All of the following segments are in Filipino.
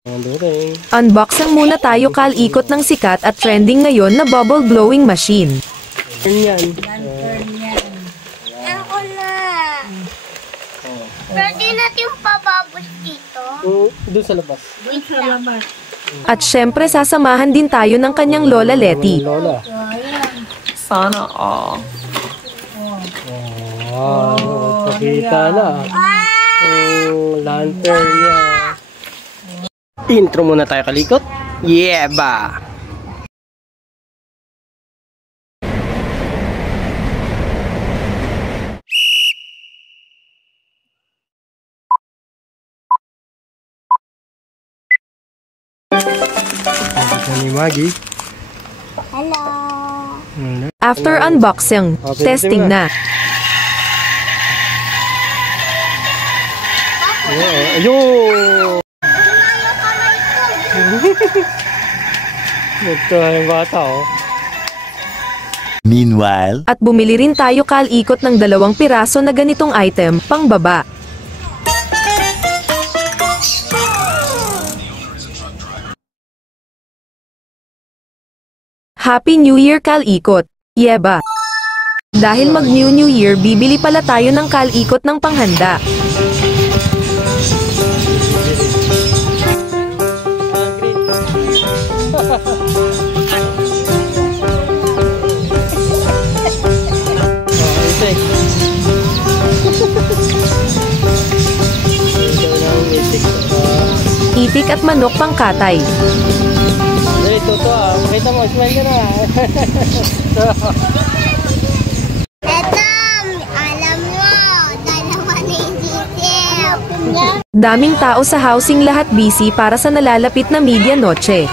Unboxing muna tayo ikot ng sikat at trending ngayon na bubble blowing machine. Yan. Lantern yan. Ako na. Pwede natin pababos dito. Doon sa labas. Doon sa labas. At syempre sasamahan din tayo ng kanyang lola Letty. Lola. Sana all. Wow, pakita na. Lantern niya. Intro muna tayo kalikot. Yeah ba! Ni Maggie. Hello. After unboxing, testing na. Ayun! Ito yung bata, oh. Meanwhile, At bumili rin tayo ikot ng 2 piraso na ganitong item, pang baba. Happy New Year ikot! Yeba! Dahil mag New Year bibili pala tayo ng ikot ng panghanda. Itik at manok pang katay. Ito makita mo, smile ka na. Eto, alam mo, dalawa na yung Daming tao sa housing, lahat busy para sa nalalapit na medianoche.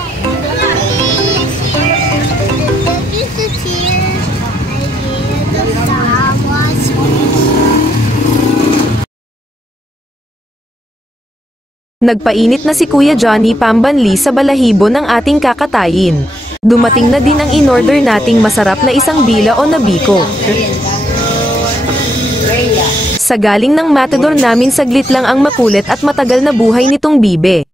Nagpainit na si Kuya Johnny Pambanli sa balahibo ng ating kakatayin. Dumating na din ang in-order nating masarap na isang bila o nabiko. Sa galing ng matador namin, saglit lang ang makulit at matagal na buhay nitong bibe.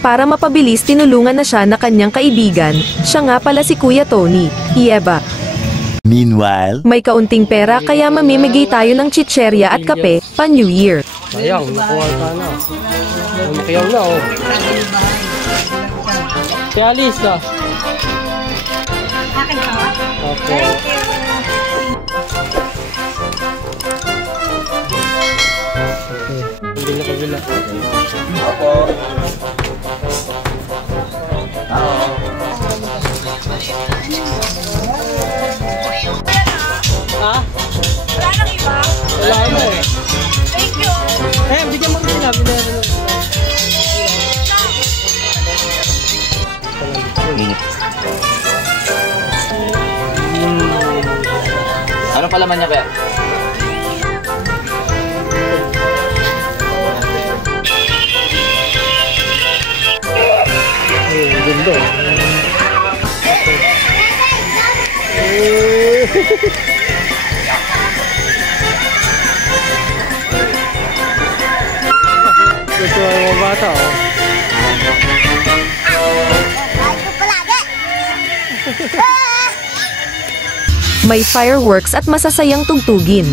Para mapabilis, tinulungan na siya na kanyang kaibigan, siya nga pala si Kuya Tony. Yeba! meanwhile, May kaunting pera kaya mamimigay tayo ng chicherya at kape, pa New Year. Sayang, nakuha ka na. Makiyaw na, oh. Si Alice, ah. Akin ka? Okay. Hindi na kabila. Ako. Ha? Wala nang iba? Wala na eh. Thank you. Bigyan mo rin sila. Ano palaman niya kaya? Ganda. Gusto ang mga bata, oh. Ako palagi. May fireworks at masasayang tugtugin.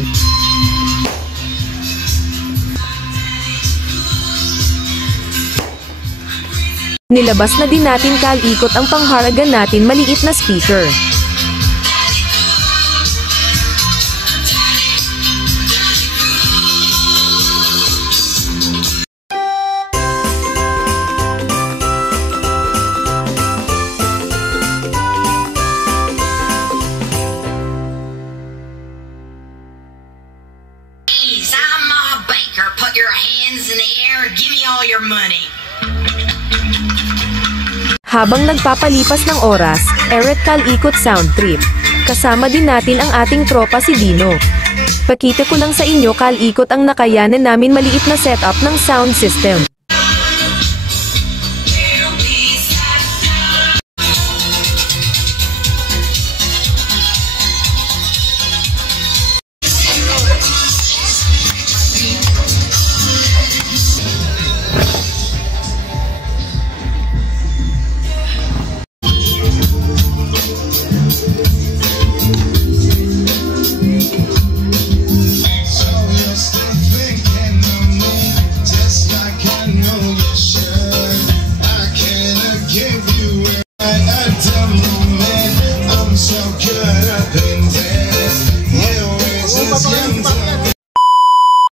Nilabas na din natin ikot ang pangharagan natin maliit na speaker. I'm a baker. Put your hands in the air and give me all your money. Habang nagpapalipas ng oras, Eret ikot sound trip. Kasama din natin ang ating tropa si Dino. Pakita ko lang sa inyo kalikot ang nakayanan namin maliit na setup ng sound system.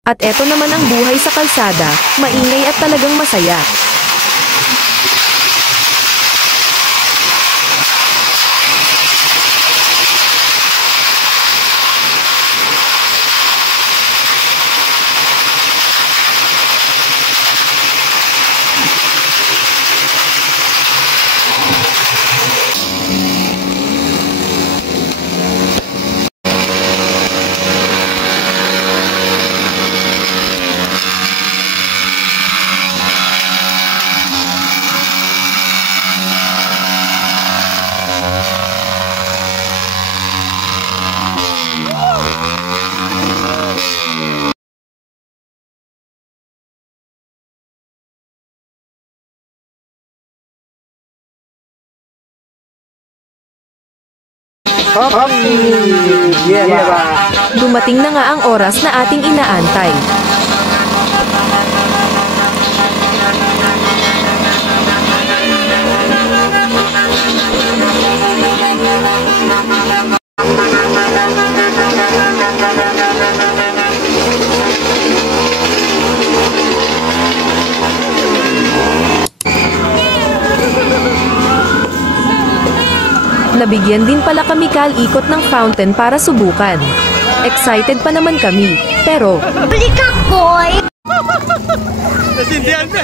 At eto naman ang buhay sa kalsada, maingay at talagang masaya. Dumating na nga ang oras na ating inaantay. Nabigyan din pala kami kalikot ng fountain para subukan. Excited pa naman kami, pero... Balik boy! Nasindihan ka!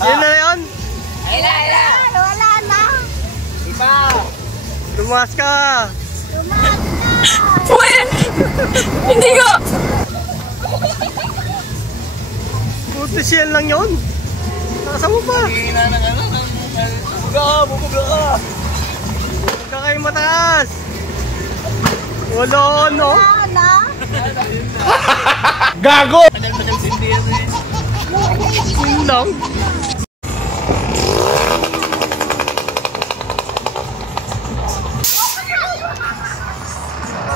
Yan na yun? Wala na! Lumas ka! Hindi ko! Puti siya lang yun. Nasa mo pa. Bubugla ka. Huwag ka kayo mataas. Wala no. Gago! Sindang.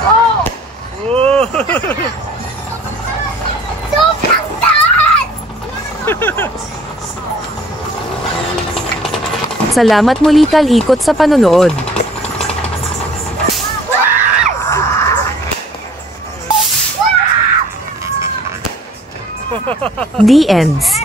Oh! Salamat muli kalikot sa panonood. The ends.